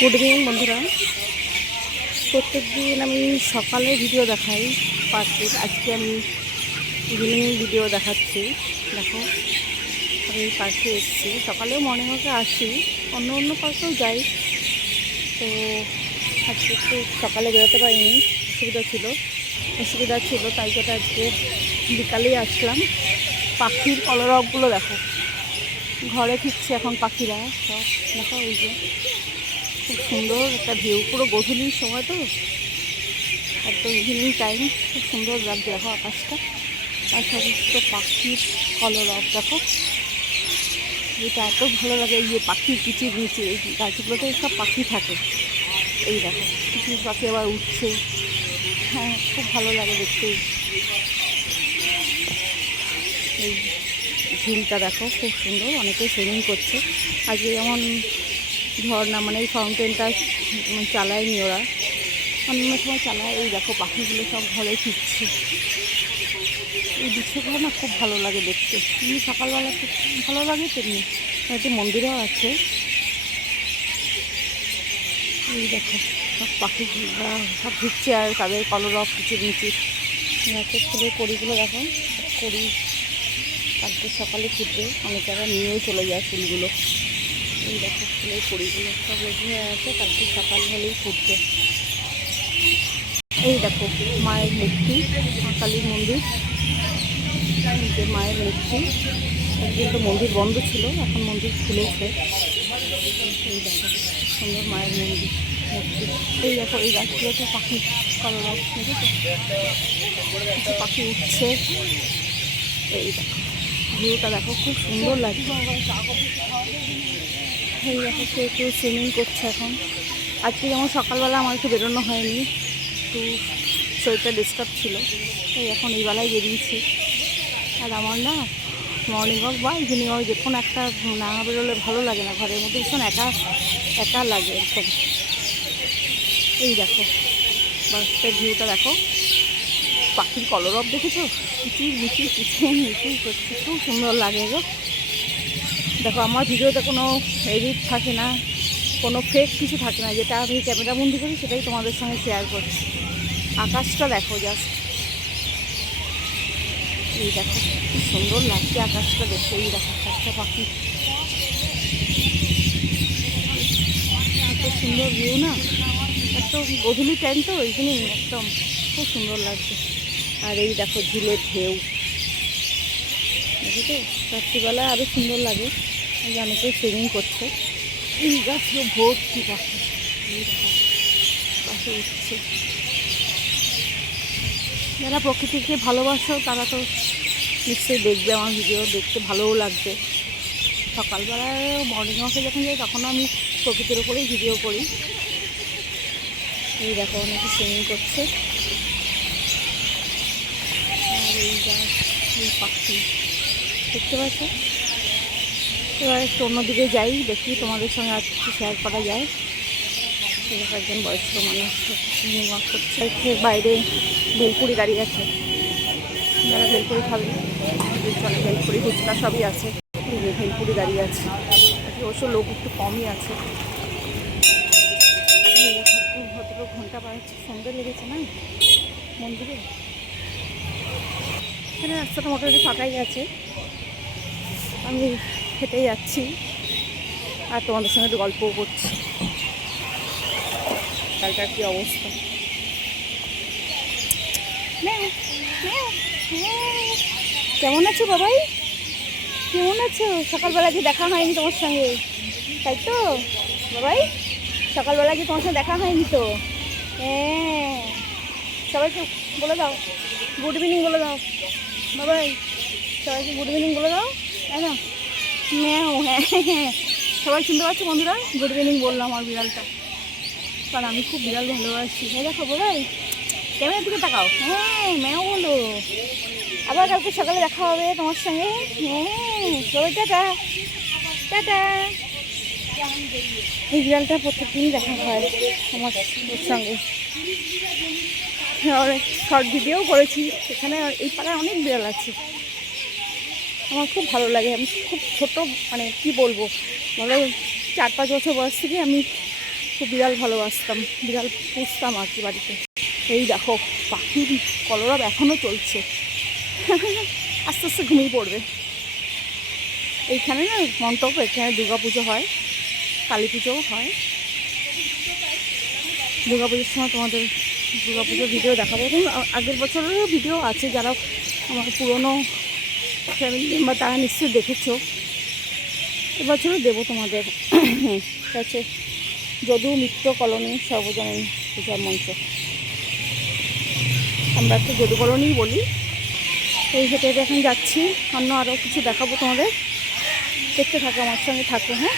Good evening বন্ধুরা। প্রত্যেক দিন আমি সকালে ভিডিও দেখাই পার্কের, আজকে আমি ইভিনিং ভিডিও দেখাচ্ছি। দেখো আমি পার্কে এসেছি, সকালেও মর্নিং ওয়াকে আসি, অন্য অন্য পার্কেও যাই। তো আজকে একটু সকালে বেরোতে পারিনি, অসুবিধা ছিল তাই জন্য আজকে বিকালেই আসলাম। পাখির কলরবগুলো দেখো, ঘরে ফিরছে এখন পাখিরা সব। দেখো ওই যে খুব সুন্দর একটা ভিউ, পুরো গধূলির সময় তো একদম ইভিনিং টাইম, খুব সুন্দর লাগছে। দেখো আকাশটা আর সমস্ত পাখির কলরব দেখো, যেটা এত ভালো লাগে। এই যে পাখির কিচির নিচে এই গাছগুলোতে সব পাখি থাকে, এই দেখো কিছু পাখি আবার উঠছে। হ্যাঁ, খুব ভালো লাগে দেখতে। এই ঝিলটা দেখো খুব সুন্দর, অনেকে সুইমিং করছে আজকে। যেমন ঝর্ণা মানে এই ফাউন্টেনটা চালায়নি ওরা, অন্য সময় চালায়। এই দেখো পাখিগুলো সব ঘরে ফিরছে। এই দৃশ্যগুলো না খুব ভালো লাগে দেখতে, এমনি সকালবেলা খুব ভালো লাগে। তেমনি একটি মন্দিরও আছে। এই দেখো সব পাখিগুলো সব ফিরছে আর তাদের কলরব কিচির মিচির। গাছের ফুলের কড়িগুলো দেখো, কড়ি কালকে সকালে ফুটবে, অনেকে আবার নিয়েও চলে যায় ফুলগুলো। এই দেখো ফুলের কড়িগুলো সব রেডি হয়ে আছে, কালকে সকাল হলেই ফুটবে। এই দেখো মায়ের মূর্তি, কালীর মন্দির, যে মায়ের মূর্তি। কিন্তু মন্দির বন্ধ ছিল, এখন মন্দির খুলেছে। এই দেখো সুন্দর মায়ের মূর্তি। এই দেখো এই গাছগুলোতে পাখি কলরব, কিছু পাখি উঠছে। এই দেখো ভিউটা দেখো খুব সুন্দর লাগছে। এই দেখো কেউ সুইমিং করছে এখন। আজকে যেমন সকালবেলা আমার একটু বেরোনো হয়নি, একটু শরীরটা ডিস্টার্ব ছিল, এই এখন এই বেলায় বেরিয়েছি। আর আমার না মর্নিং ওয়াক বা ইভিনিং ওয়াক যে কোনো একটা না বেরোলে ভালো লাগে না, ঘরের মধ্যে ভীষণ একা একা লাগে একদম। এই দেখো বাসের ভিউটা দেখো, পাখির কলরব দেখেছো, কিচির মিচির কিচির মিচির করছে, খুব সুন্দর লাগে গো। দেখো আমার ভিডিওতে কোনো এডিট থাকে না, কোনো ফেক কিছু থাকে না, যেটা আমি ক্যামেরা বন্দি করি সেটাই তোমাদের সঙ্গে শেয়ার করছি। আকাশটা দেখো জাস্ট, এই দেখো খুব সুন্দর লাগছে আকাশটা দেখতে। এই দেখো একটা পাখি, এত সুন্দর ভিউ না, এত গধূলি টাইম তো ইভিনিং, একদম খুব সুন্দর লাগছে। আর এই দেখো ঝিলের ঢেউ, দেখো তো রাত্রিবেলায় আরও সুন্দর লাগে। অনেকেই সুইমিং করছে। এই গাছগুলো ভর্তি পাখি, এই দেখো পাখি উঠছে। যারা প্রকৃতিকে ভালোবাসো তারা তো নিশ্চয়ই দেখবে আমার ভিডিও, দেখতে ভালোও লাগবে। সকালবেলায় মর্নিং ওয়াকে যখন যাই তখনও আমি প্রকৃতির ওপরেই ভিডিও করি। এই দেখো অনেকে সুইমিং করছে। আর এই গাছ, এই পাখি দেখতে পাচ্ছ। এবার একটু অন্যদিকে যাই, দেখি তোমাদের সঙ্গে আর কিছু শেয়ার করা যায়। একজন বয়স্ক মানুষ সুইমিং ওয়াক করছে। বাইরে ভেলপুরি দাঁড়িয়ে আছে, যারা ভেলপুরি খাবে ওদের জন্য ভেলপুরি ফুচকা সবই আছে। এই যে ভেলপুরি দাঁড়িয়ে আছে, অবশ্য লোক একটু কমই আছে। ভদ্রলোক ঘন্টা বাড়াচ্ছে, সন্ধ্যে লেগেছে না মন্দিরে। এখানে রাস্তাটা মোটামুটি ফাঁকাই আছে, আমি হেঁটেই যাচ্ছি আর তোমাদের সঙ্গে একটু গল্পও করছি। কালটার কী অবস্থা। কেমন আছো বাবাই, কেমন আছো? সকালবেলা কি দেখা হয়নি তোমার সঙ্গে, তাই তো বাবাই? সকালবেলা কি তোমার সঙ্গে দেখা হয়নি তো? হ্যাঁ, সবাইকে বলে দাও গুড ইভিনিং বলে দাও বাবাই, সবাইকে গুড ইভিনিং বলে দাও, তাই না? ম্যাও, হ্যাঁ হ্যাঁ, সবাই শুনতে পাচ্ছ বন্ধুরা? গুড ইভিনিং বললাম আমার বিড়ালটা, কারণ আমি খুব বিড়াল ভালোবাসি। হ্যাঁ দেখো বাবাই, ক্যামেরার দিকে তাকাও, হ্যাঁ ম্যাও বলো। আবার কালকে সকালে দেখা হবে তোমার সঙ্গে। হ্যাঁ সবাই টাটা টাটা। এই বিড়ালটা প্রত্যেকদিনই দেখা হয় আমার সঙ্গে, অনেক শর্ট ভিডিও করেছি এখানে। এই পাড়ায় অনেক বিড়াল আছে, আমার খুব ভালো লাগে। আমি খুব ছোটো, মানে কি বলবো বলো, 4-5 বছর বয়স থেকে আমি খুব বিড়াল ভালোবাসতাম, বিড়াল পুষতাম আর কি বাড়িতে। এই দেখো পাখির কলরব এখনও চলছে, আস্তে আস্তে ঘুমিয়ে পড়বে। এইখানে না মন্টপ, এখানে দুর্গা পুজো হয়, কালী পুজোও হয়। দুর্গা পুজোর সময় তোমাদের দুর্গা পুজোর ভিডিও দেখাবো। আগের বছরেরও ভিডিও আছে, যারা আমার পুরনো ফ্যামিলি মেম্বার তারা নিশ্চয়ই দেখেছো। এবছরও দেবো তোমাদের। হচ্ছে যদু মিত্র কলোনি সর্বজনীন পূজার মঞ্চ, আমরা একটু যদু কলোনিই বলি। এই হেঁটে হেঁটে এখন যাচ্ছি, অন্য আরও কিছু দেখাবো তোমাদের, দেখতে থাকো, আমার সঙ্গে থাকো। হ্যাঁ।